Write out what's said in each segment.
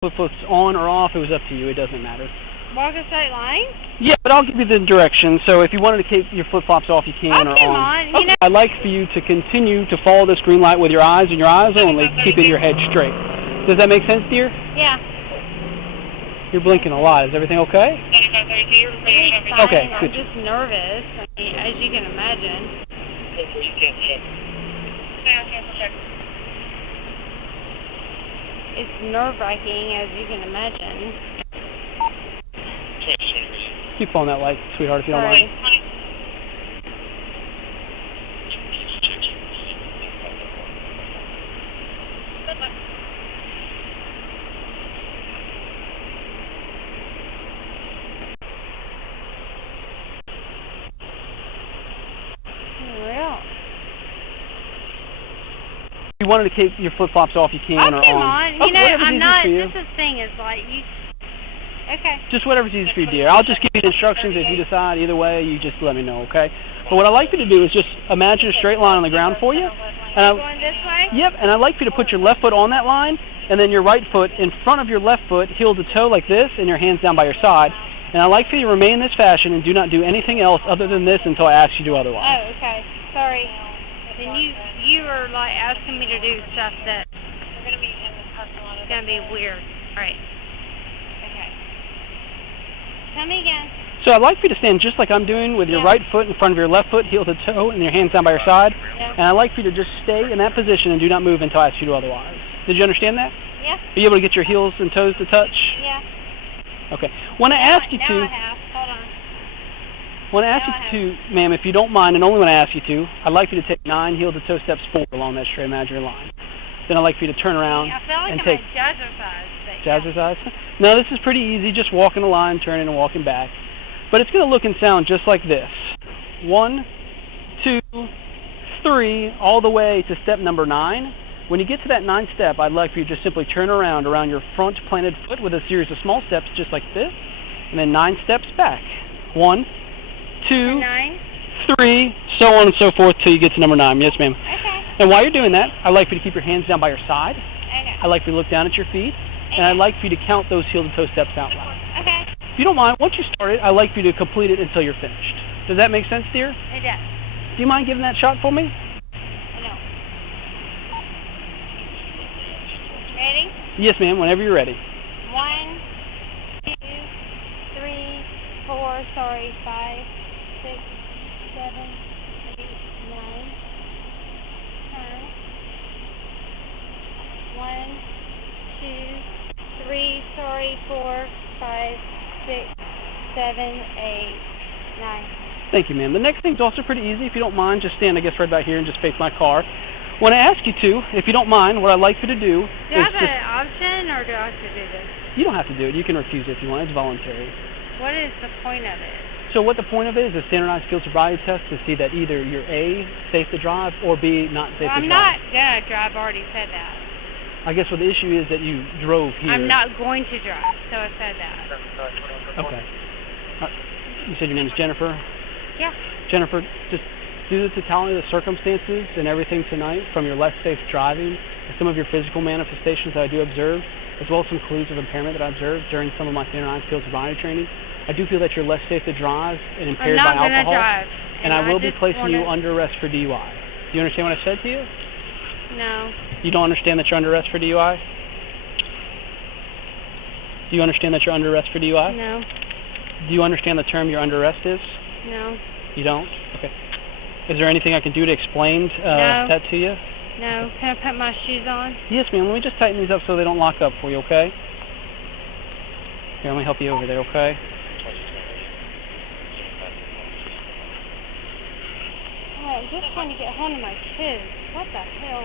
flip-flops on or off, it was up to you. It doesn't matter. Walk a straight line? Yeah, but I'll give you the directions. So if you wanted to keep your flip-flops off, you can, or on. Okay. I'd like for you to continue to follow this green light with your eyes and your eyes only, keeping your head straight. Does that make sense, dear? Yeah. You're blinking a lot. Is everything okay? Okay, I'm good. just nervous, as you can imagine. It's nerve-wracking, as you can imagine. Keep following that light, sweetheart, if you don't mind. If you wanted to keep your flip-flops off, you can, or on. You know, I'm not, just the thing is like, you... Okay. Just whatever's easy for you, dear. I'll just give you the instructions. If you decide either way, you just let me know, okay? But what I'd like you to do is just imagine a straight line on the ground for you. And Going this way? Yep, and I'd like for you to put your left foot on that line, and then your right foot in front of your left foot, heel to toe like this, and your hands down by your side. And I'd like for you to remain in this fashion and do not do anything else other than this until I ask you to do otherwise. Oh, okay. Sorry. Then you were like asking me to do stuff that is going to be weird. All right. Tell me again. So I'd like for you to stand just like I'm doing with your right foot in front of your left foot, heel to toe, and your hands down by your side. Yeah. And I'd like for you to just stay in that position and do not move until I ask you to otherwise. Did you understand that? Yeah. Are you able to get your heels and toes to touch? Yeah. Okay. When I ask you to... I have. Hold on. When I ask you to, ma'am, if you don't mind, and only when I ask you to, I'd like you to take 9 heel to toe steps forward along that straight imaginary line. Then I'd like for you to turn around I feel like and I'm take... Jazzercise. No, this is pretty easy, just walking the line, turning and walking back. But it's going to look and sound just like this. 1, 2, 3, all the way to step number 9. When you get to that 9th step, I'd like for you to just simply turn around your front planted foot with a series of small steps just like this, and then 9 steps back. 1, 2, 3, so on and so forth till you get to number 9. Yes, ma'am. Okay. And while you're doing that, I'd like for you to keep your hands down by your side. Okay. I'd like for you to look down at your feet. And I'd like for you to count those heel-to-toe steps out loud. Okay. If you don't mind, once you start it, I'd like for you to complete it until you're finished. Does that make sense, dear? It does. Do you mind giving that shot for me? No. Ready? Yes, ma'am, whenever you're ready. 1, 2, 3, 4, 5, 6, 7, 8, 9. Turn. 1, 2, 3, 4, 5, 6, 7, 8, 9. Thank you, ma'am. The next thing's also pretty easy. If you don't mind, just stand, I guess, right about here and just face my car. When I ask you to, if you don't mind, what I'd like you to do Do I have an option, or do I have to do this? You don't have to do it. You can refuse it if you want. It's voluntary. What is the point of it? So what the point of it is a standardized field sobriety test to see that either you're A, safe to drive, or B, not safe to drive. I'm not going to drive. I already said that. I guess what the issue is that you drove here. I'm not going to drive, so I said that. Okay. You said your name is Jennifer? Yeah. Jennifer, just due to the totality of the circumstances and everything tonight, from your less safe driving and some of your physical manifestations that I do observe, as well as some clues of impairment that I observed during some of my standardized field sobriety training, I do feel that you're less safe to drive and impaired by alcohol. I'm not going to drive. And I will be placing you under arrest for DUI. Do you understand what I said to you? No. You don't understand that you're under arrest for DUI? Do you understand that you're under arrest for DUI? No. Do you understand the term you're under arrest is? No. You don't? Okay. Is there anything I can do to explain that to you? No. Can I put my shoes on? Yes, ma'am. Let me just tighten these up so they don't lock up for you, okay? Here, let me help you over there, okay? I'm just trying to get home to my kids. What the hell?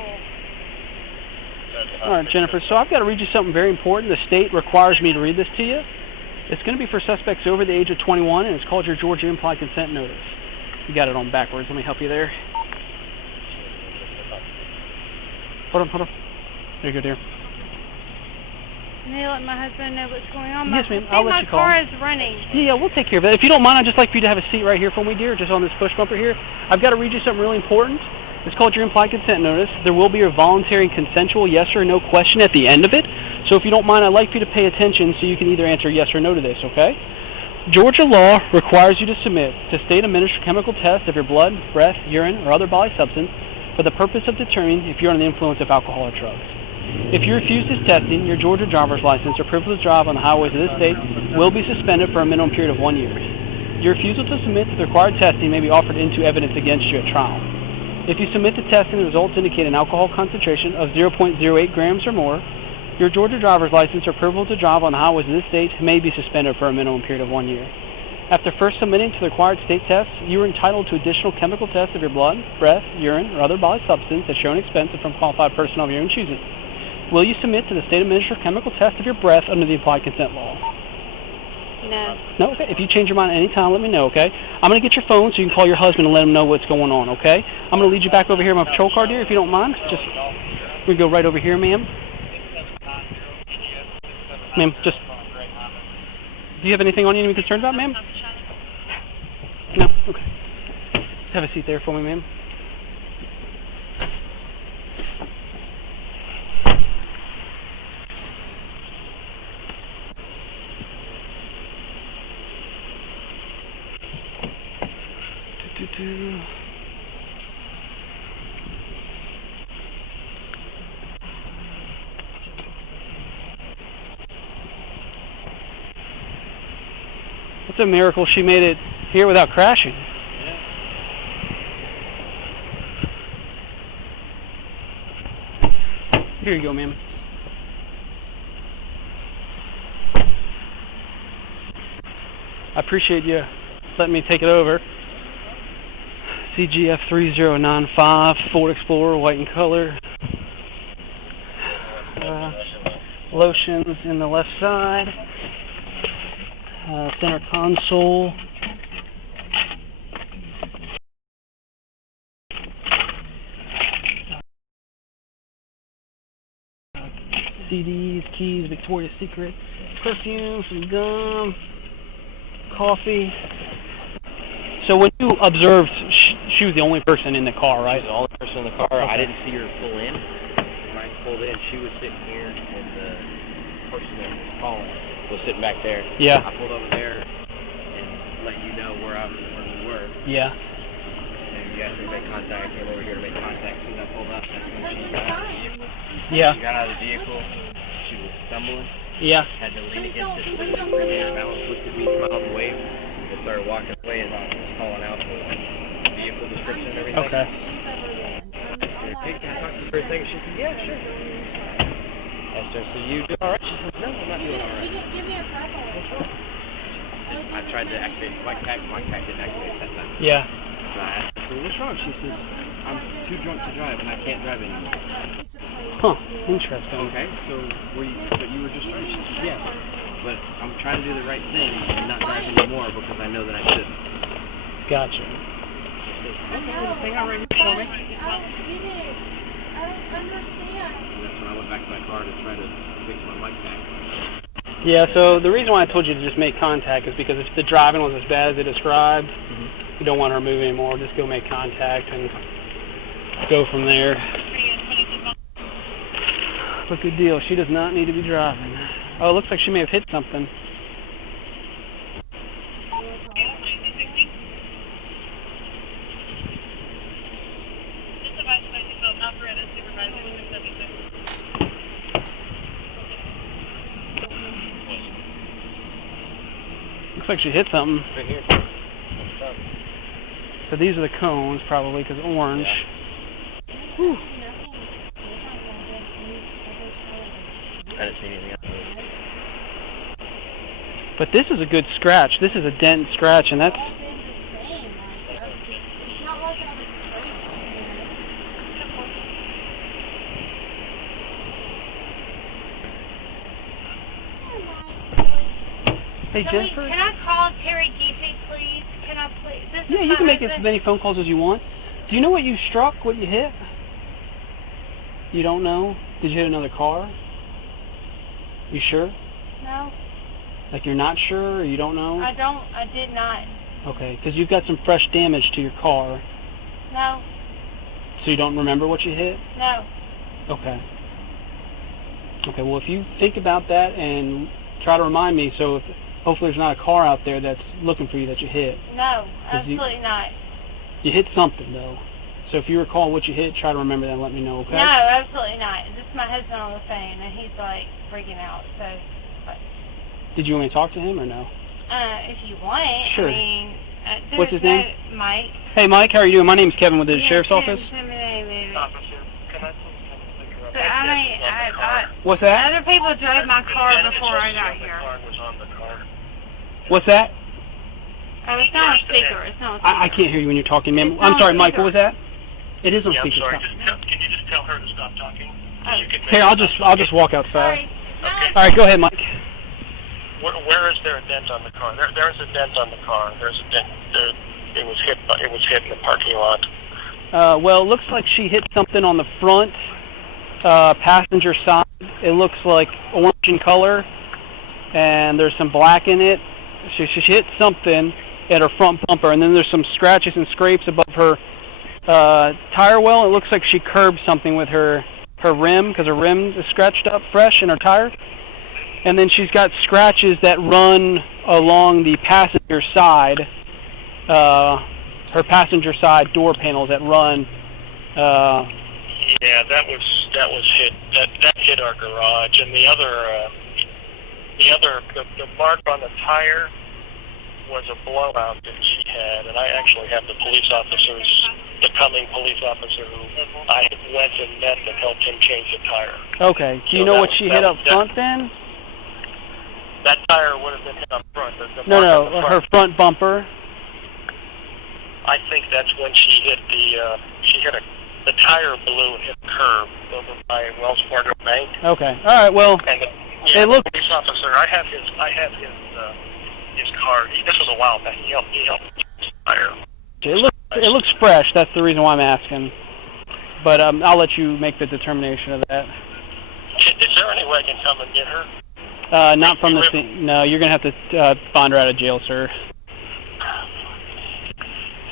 All right, Jennifer, so I've got to read you something very important. The state requires me to read this to you. It's going to be for suspects over the age of 21, and it's called your Georgia Implied Consent Notice. You got it on backwards. Let me help you there. Hold on. There you go, dear. May I let my husband know what's going on? Yes, ma'am. I'll let you call. My car is running. Yeah, we'll take care of it. If you don't mind, I'd just like for you to have a seat right here for me, dear, just on this push bumper here. I've got to read you something really important. It's called your Implied Consent Notice. There will be a voluntary and consensual yes or no question at the end of it. So if you don't mind, I'd like for you to pay attention so you can either answer yes or no to this, okay? Georgia law requires you to submit to state-administered chemical tests of your blood, breath, urine, or other bodily substance for the purpose of determining if you're under the influence of alcohol or drugs. If you refuse this testing, your Georgia driver's license or privilege to drive on the highways of this state will be suspended for a minimum period of 1 year. Your refusal to submit to the required testing may be offered into evidence against you at trial. If you submit the testing, the results indicate an alcohol concentration of 0.08 grams or more, your Georgia driver's license or privilege to drive on the highways of this state may be suspended for a minimum period of 1 year. After first submitting to the required state tests, you are entitled to additional chemical tests of your blood, breath, urine, or other bodily substance at your own expense and from qualified personnel of your own choosing. Will you submit to the state-administered chemical test of your breath under the implied consent law? No. No? Okay. If you change your mind at any time, let me know, okay? I'm going to get your phone so you can call your husband and let him know what's going on, okay? I'm going to lead you back over here in my patrol car, dear, if you don't mind. Just, we go right over here, ma'am. Ma'am, just, do you have anything on you to be concerned about, ma'am? No? Okay. Just have a seat there for me, ma'am. It's a miracle she made it here without crashing. Here you go, ma'am. I appreciate you letting me take it over. CGF 3095 Ford Explorer, white in color. Lotions in the left side. Center console. CDs, keys, Victoria's Secret, perfume, some gum, coffee. So when you observed, she was the only person in the car, right? She was the only person in the car. Okay. I didn't see her pull in. When I pulled in, she was sitting here, and the person that was calling was sitting back there. Yeah. I pulled over there and let you know where we were. Yeah. And you asked me to make contact. I came over here to make contact. As soon as I pulled up, that's when she got out of the vehicle. Yeah. She got out of the vehicle. She was stumbling. Yeah. Had to lean against it. Her balance, looked at me, smiled, and waved, and started walking away as I was calling out the vehicle description and everything. Okay. Hey, can I talk to you for a second? She said, yeah, sure. I said, so you doing all right? She said, no, I'm not doing all right. He didn't give me a profile. What's wrong? I tried to activate my cat didn't activate that time. Yeah. So I asked her, what's wrong? She said, I'm too drunk to drive and I can't drive anymore. Huh. Interesting. Okay, so but you were just right. She said, yeah, but I'm trying to do the right thing and not drive anymore because I know that I should. Gotcha. I know. Hang on right here for me. I don't get it. I don't understand. And that's when I went back to my car to try to fix my mic back. Yeah, so the reason why I told you to just make contact is because if the driving was as bad as they described, you don't want her to move anymore. Just go make contact and go from there. But good deal. She does not need to be driving. Oh, it looks like she may have hit something. Looks like she hit something. Right here. So these are the cones, probably, because orange. Whew. I didn't see anything else. But this is a good scratch. This is a dent scratch, and that's... It's all been the same. It's not like I was crazy. Hey, Jennifer? Can I call Terry Giese, please? Can I please? This Yeah, is you my can make as husband. many phone calls as you want. Do you know what you struck, what you hit? You don't know? Did you hit another car? You sure? No, Like you're not sure or you don't know? I did not. Okay, because you've got some fresh damage to your car. No, So you don't remember what you hit? no. Okay. Okay, well, if you think about that and try to remind me, so if, hopefully there's not a car out there that's looking for you that you hit. No, 'Cause absolutely not. You hit something, though. So if you recall what you hit, try to remember that and let me know, okay? No, absolutely not. This is my husband on the phone, and he's like freaking out. So, Did you want me to talk to him or no? if you want, Sure. I mean, What's his there's name? no- Mike. Hey, Mike, how are you doing? My name's Kevin with the Sheriff's Tim, Office. tell me the name, baby. Officer, can I please have a picture of But I mean, What's that? other people drove my car before I got here. was on the car. What's that? Oh, it's not on speaker. It's not on speaker. I can't hear you when you're talking, ma'am. It's I'm on sorry, Mike, speaker. what was that? It is on Yeah, I'm speaker. sorry. Stop. Can you just tell her to stop talking? Oh. You can Here, I'll just walk outside. Sorry, it's not on All right, go ahead, Mike. Where is there a dent on the car? There's a dent on the car. There's a dent. It was hit in the parking lot. Well, it looks like she hit something on the front passenger side. It looks like orange in color, and there's some black in it. She hit something at her front bumper, and then there's some scratches and scrapes above her tire well. It looks like she curbed something with her rim, because her rim is scratched up fresh in her tire. And then she's got scratches that run along the passenger side, her passenger side door panels that run. Yeah, that was hit. That hit our garage, and the mark on the tire was a blowout that she had, and I actually have the coming police officer who I went and met and helped him change the tire. Okay. Do you know what she hit up front then? That tire would have been hit up front. The No, mark on the her front bumper. I think that's when she hit the tire blew and hit the curb over by Wells Fargo Bank. Okay. All right. Well, And it looked. the police officer, I have his card. This was a while back. He helped change the tire. It looks fresh. That's the reason why I'm asking. But I'll let you make the determination of that. Is there any way I can come and get her? Not from the scene. No, you're gonna have to find her out of jail, sir.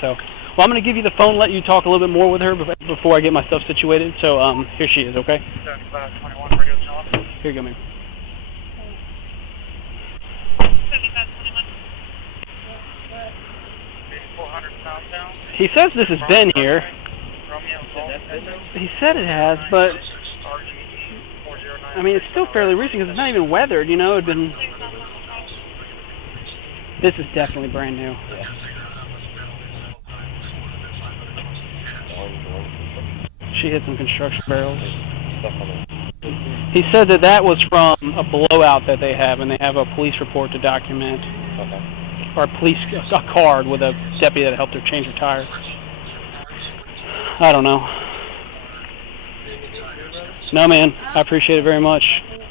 So, well, I'm gonna give you the phone, let you talk a little bit more with her before I get my stuff situated. So, here she is. Okay. 7521 radio telephone. Here you go, ma'am. 7521. 400 southbound. He says this has been here. Romeo. He said it has, but I mean, it's still fairly recent because it's not even weathered. You know, it'd been. This is definitely brand new. She hit some construction barrels. He said that was from a blowout that they have, and they have a police report to document. Okay. Or a card with a deputy that helped her change her tire. I don't know. No, man. I appreciate it very much.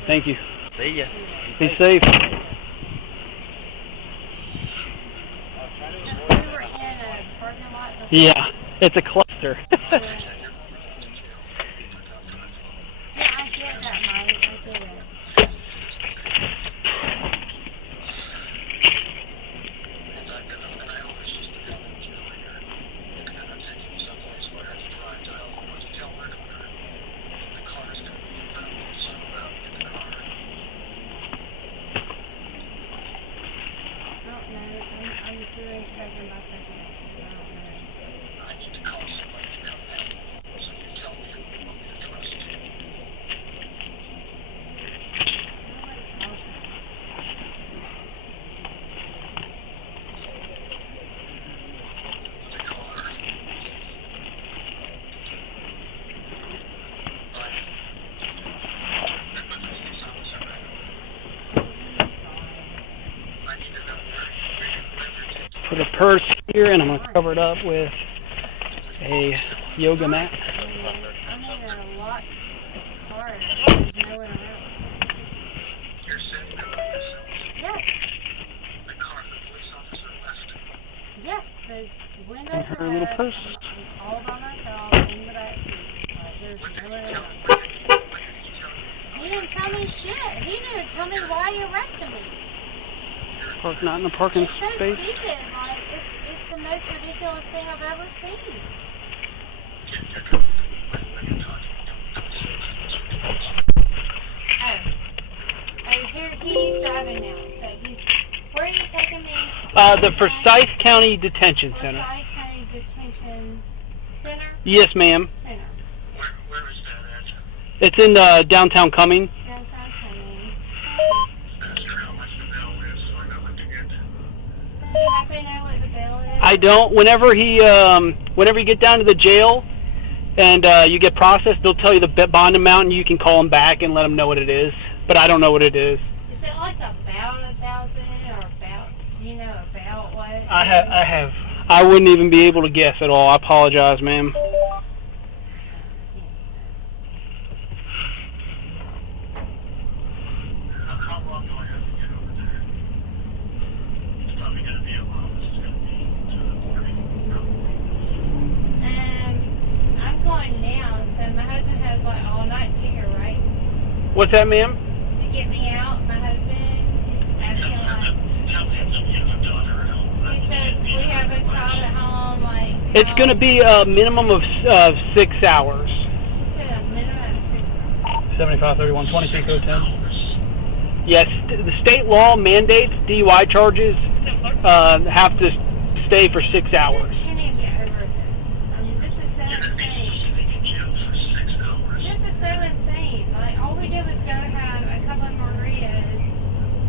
Thank you. See ya. Be safe. Since we were in a parking lot before. Yeah, it's a cluster. Yeah, I get that, Mike. I get it. I don't know. I'm doing second by second because I don't know. Put a purse here, and I'm going to cover it up with a yoga mat. I made a locked car. There's no one around. Yes. Yes, the windows And her are little up. purse. I'm all by myself in the back seat. Like, there's no one around. He didn't tell me shit. He didn't tell me why he arrested me. Park not in the parking It's so space. stupid. Like, it's the most ridiculous thing I've ever seen. Oh. he's driving now, so where are you taking me? The Forsyth County Detention Center. Forsyth County Detention Center? Yes, ma'am. Center. Where is that at? It's in downtown Cumming. Downtown Cumming. Ask her how much the bill is so I know what to get. Do you happen to know what the bill is? I don't. Whenever you get down to the jail and you get processed, they'll tell you the bond amount, and you can call them back and let them know what it is. But I don't know what it is. Is it like about 1,000 or about? Do you know about what? I have. I wouldn't even be able to guess at all. I apologize, ma'am. How long do I have to get over there? It's probably going to be a while. This is going to be to the morning. I'm going now, so my husband has like all night to get here, right? What's that, ma'am? To get me out, my husband is asking like, Tell him that you have a daughter at home. he says we have a child at home, like. It's going to be a minimum of 6 hours. He said a minimum of 6 hours. 7531 23 code 10. Yes, the state law mandates DUI charges have to stay for 6 I hours. just can't even get over this. I mean, this is so insane. This is so insane. Like, all we did was go have a couple of margaritas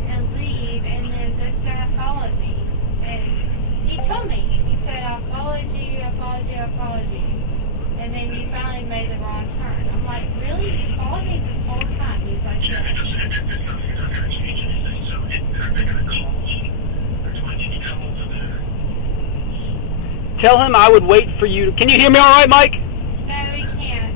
and leave, and then this guy followed me. And he told me, he said, I followed you. And then you finally made the wrong turn. I'm like, really? You followed me this whole time? He's like, yes. Tell him I would wait for you. Can you hear me all right, Mike? No, he can't.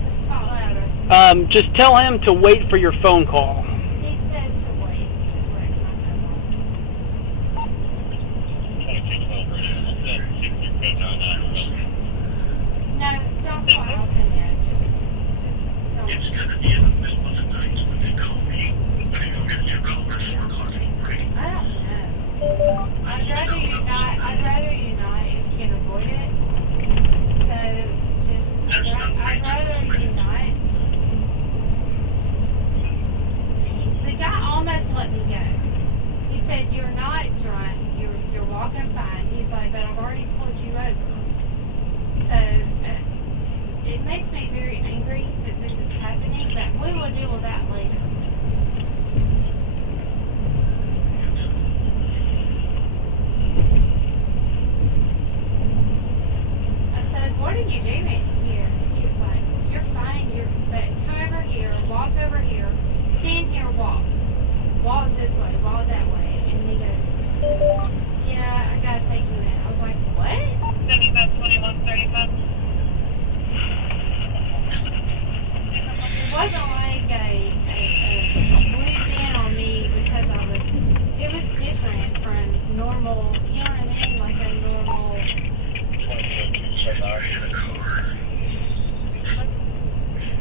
So talk louder. Just tell him to wait for your phone call. He says to wait. Just wait for my phone call. No, don't call Allison yet. Just don't. It's going to be in the middle of the night when they call me. But you're going to be around 4 o'clock in the morning. I don't know. I'd rather you not if you can avoid it. So I'd rather you not. The guy almost let me go. He said, you're not drunk, you're walking fine. He's like, but I've already pulled you over. So it makes me very angry that this is happening, but we will deal with that later. I said, what are you doing here? He was like, you're fine, but come over here, walk over here, stand here, walk this way, walk that way. And he goes, yeah, I gotta take you in. I was like, what? 752135. It wasn't like a swoop in on me because it was different from normal, you know what I mean? Like a normal.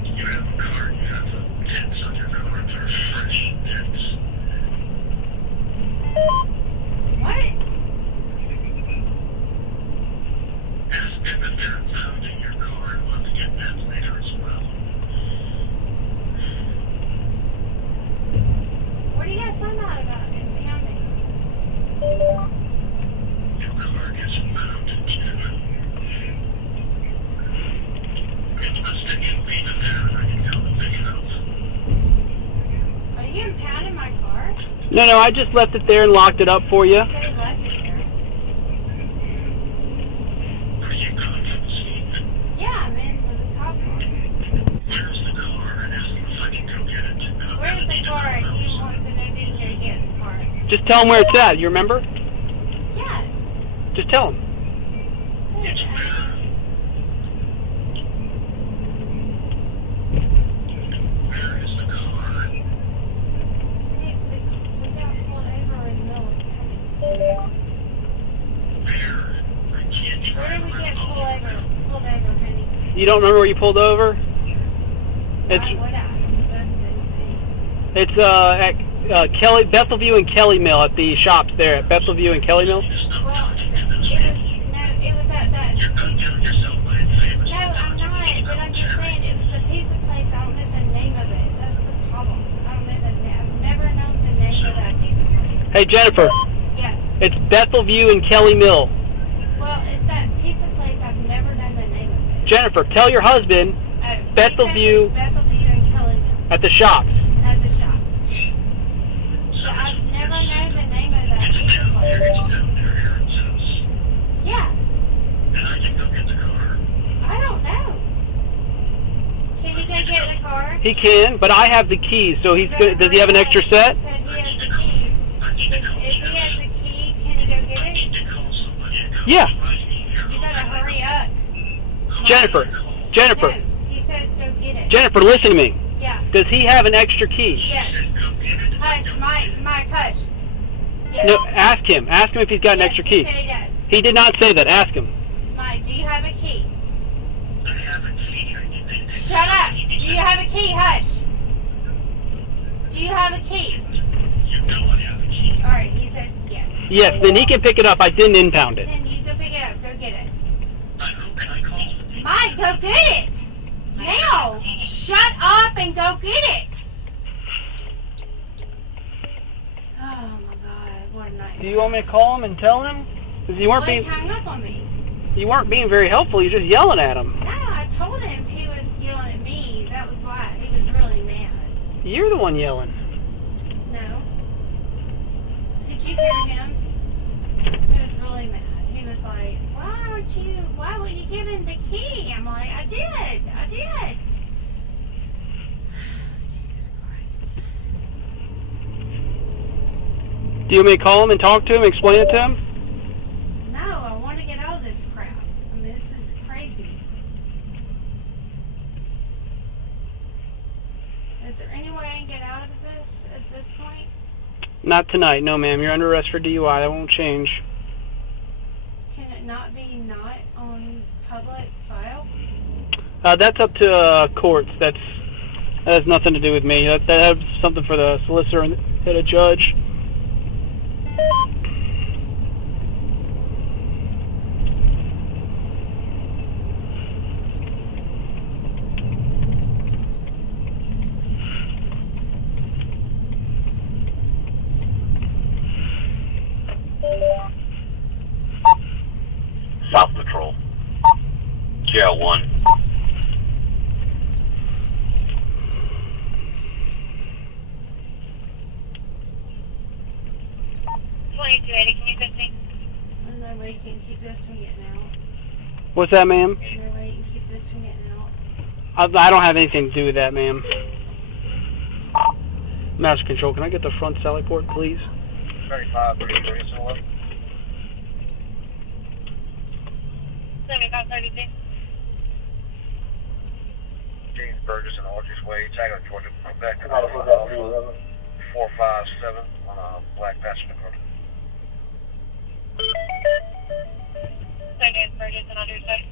You have a car, you have the dents on your car, they're fresh dents. What? Ask them if they're found in your car and want to get that later as well. What are you guys talking about impounding? Your car gets mounted to. It's a mistake you leave it there and I can come and pick it up. Are you impounding my car? No, I just left it there and locked it up for you. You said he left it there. Are you going to the scene? Yeah, I'm in with the cop car. Where's the car? And ask them if I can go get it. Where's the car? He wants to know if he can get the car. Just tell him where it's at. You remember? Yeah. Just tell him. It's there. Where is the car? We got pulled over in the middle of the night. Where? I can't Where did we get pulled over, honey? You don't remember where you pulled over? Why would I? That's insane. It's at Bethelview and Kelly Mill at the shops there at Bethelview and Kelly Mill. Well, it was at that piece. No, I'm not, but I'm just saying it was the pizza place. I don't know the name of it. That's the problem. I don't know the name. I've Hey, Jennifer. Yes. It's Bethelview and Kelly Mill. Well, it's that pizza place. I've never known the name of it. Jennifer, tell your husband Bethelview Bethelview and Kelly Mill. at the shops. At the shops. But I've never known the name of that pizza place. Yeah. I don't know. Can he go get the car? He can, but I have the keys, so he's good. Does he have an extra set? He said he has the keys. If he has the key, can he go get it? Yeah. You better hurry up. Jennifer. No, he says go get it. Jennifer, listen to me. Yeah. Does he have an extra key? Yes. Hush, Mike, hush. Yes. No, ask him. Ask him if he's got an Yes, extra he key. said he does. He did not say that. Ask him. Mike, do you have a key? Shut up. Do you have a key? Hush. Do you have a key? Alright, he says yes. Yes, then he can pick it up. I didn't impound it. Then you go pick it up. Go get it. Mike, go get it. Now. Shut up and go get it. Oh my God, what a nightmare. Do you want me to call him and tell him? Because Well, he hung up on me. you weren't being very helpful. You're just yelling at him. No, I told him he was yelling at me. That was why. He was really mad. You're the one yelling. No. Did you hear him? He was really mad. He was like, why would you give him the key? I'm like, I did. Jesus Christ. Do you want me to call him and talk to him, explain it to him? No, I want to get out of this crap. I mean, this is crazy. Is there any way I can get out of this at this point? Not tonight. No, ma'am. You're under arrest for DUI. That won't change. Can it not be not on public file? That's up to courts. That has nothing to do with me. That has something for the solicitor and a judge. South Patrol. Jail 1. Can you get me? And no way you can keep this from getting out. What's that, ma'am? And no way you can keep this from getting out. I don't have anything to do with that, ma'am. Master Control, can I get the front sally port, please? 35, 33, so what? 75, 32. James Burgess and Audrey's Way, Taggart, Georgia. Back to 457 on a black passenger car. James Burgess and Audrey's Way.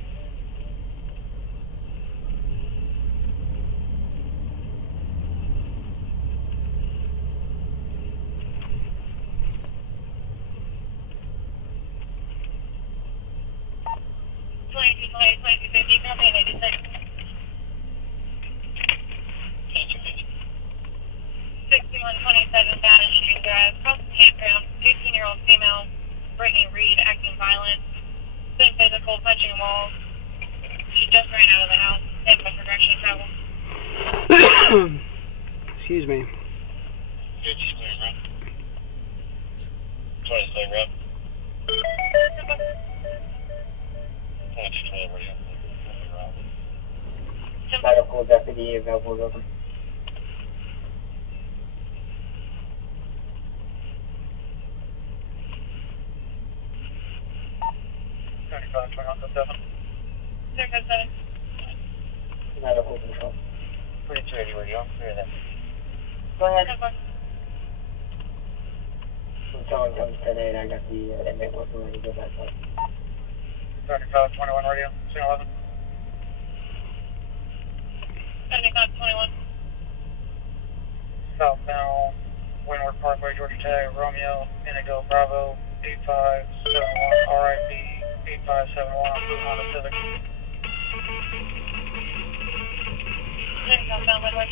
Brittany Reed acting violent, been physical, punching walls. She just ran out of the house, and for direction travel. Excuse me. 20 rep. 22 radio. Medical deputy available. Over. 35, 21, 7. Medical control. 3280 radio. Clear that. Go ahead. When someone comes today and I got the inmate working ready to go back up. 35, 21 radio. 11. 75, 21. Southbound, Windward Parkway, Georgia Tag, Romeo, Indigo, Bravo, 8571, RIP, 8571 on Blue Honda Civic. Southbound, Windward.